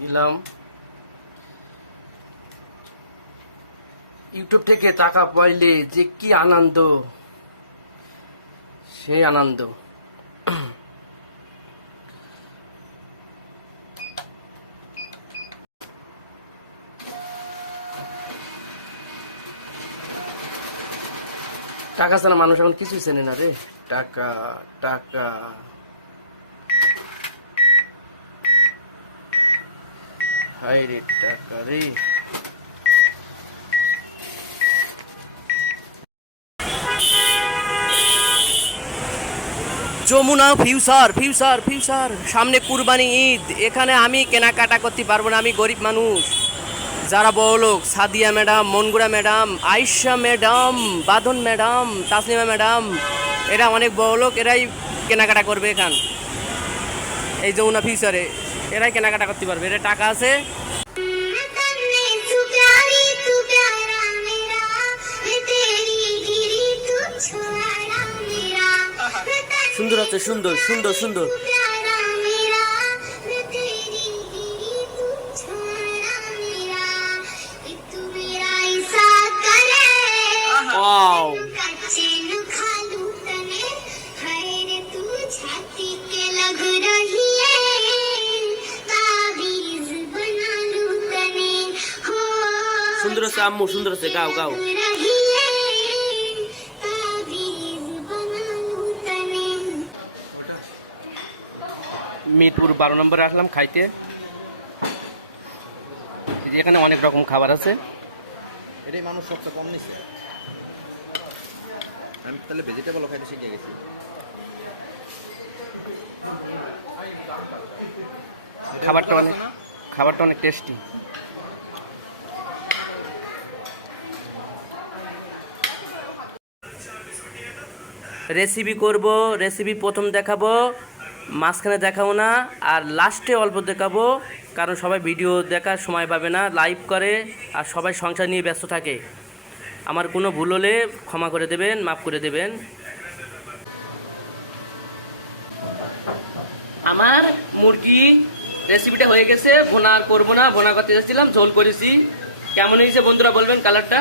দিলাম। ইউটিউব থেকে টাকা পাইলে যে কি আনন্দ, সেই আনন্দ। টাকা ছাড়া মানুষ এখন কিছুই চেনে না রে। টাকা টাকা হাই রে টাকা রে। যমুনা ফিউচার ফিউচার ফিউচার, সামনে কুরবানি ঈদ, এখানে আমি কেনাকাটা করতে পারবো না, আমি গরিব মানুষ। যারা বড়লোক, সাদিয়া ম্যাডাম, মনগুড়া madam, Ayesha madam, Badhon madam, Taslima madam, এরা অনেক বড়লোক, এরাই কেনাকাটা করবে এখান এই যমুনা ফিউচারে, এরাই কেনাকাটা করতে পারবে, এরা টাকা আছে। সুন্দর আছে, সুন্দর সুন্দর সুন্দর। সুন্দর আছে আম্মু, সুন্দর আছে, গাও গাও। মিরপুর 12 নম্বরে আসলাম খাইতে। এখানে অনেক রকম খাবার আছে। এটাই মানুষ সবচেয়ে কম নিচ্ছে। আমি তাহলে ভেজিটেবলও খাইতে শিখে গেছি। খাবারটা অনেক টেস্টি। রেসিপি করব, রেসিপি প্রথম দেখাবো, মাঝখানে দেখাবো না, আর লাস্টে অল্প দেখাবো, কারণ সবাই ভিডিও দেখার সময় পাবে না, লাইভ করে, আর সবাই সংসার নিয়ে ব্যস্ত থাকে। আমার কোনো ভুল হলে ক্ষমা করে দেবেন, মাফ করে দেবেন। আমার মুরগি রেসিপিটা হয়ে গেছে, ভুনা আর করবো না, ভুনা করতে যাচ্ছিলাম, ঝোল করেছি। কেমন হয়েছে বন্ধুরা বলবেন কালারটা?